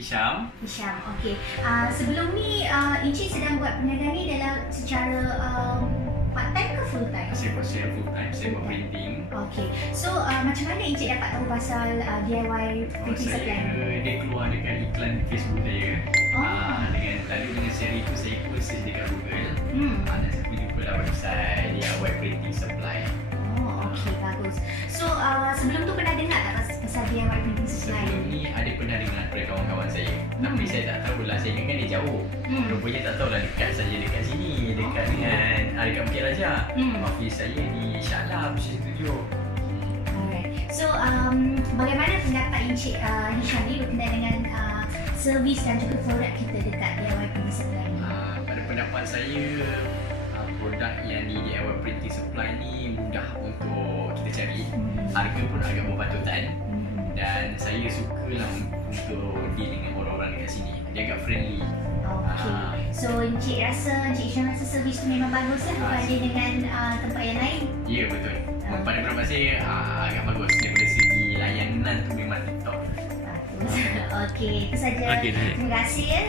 Hisham. Okey. Sebelum ni Encik sedang buat perniagaan ni dalam secara part time ke full time? Saya buat secara full time, saya buat printing. Okey. So macam mana Encik dapat tahu pasal DIY printing supply? Dia keluar dekat iklan Facebook saya. Dengan seri tu saya ikut search dekat Google. Dan saya pun jumpa lah website DIY printing supply. Okey, bagus. So sebelum tu pernah dengar tak pasal DIY printing supply? Sebelum ni ada pernah dengar daripada kawan-kawan saya. Tapi saya tak tahulah, saya ingatkan dia jauh. Rupanya tak tahulah dekat saja dekat sini, dekat dengan dekat Bukit Raja. Office saya di Shah Alam Studio. Alright. So bagaimana pendapat Encik Hisham ni berkenaan dengan servis dan juga produk kita dekat DIY printing supply ni? Pada pendapat saya, produk yang di DIY printing supply ni mudah untuk kita cari. Harga pun agak berpatutan. Dan saya sukalah untuk deal dengan orang-orang dekat sini. Dia agak friendly. Okey. So Encik Hisham rasa servis tu memang bagus lah berbanding dengan tempat yang lain? Ya, betul. Pada pendapat saya agak bagus. Daripada segi layanan tu memang top. Bagus. Okey, itu saja. Terima kasih ya.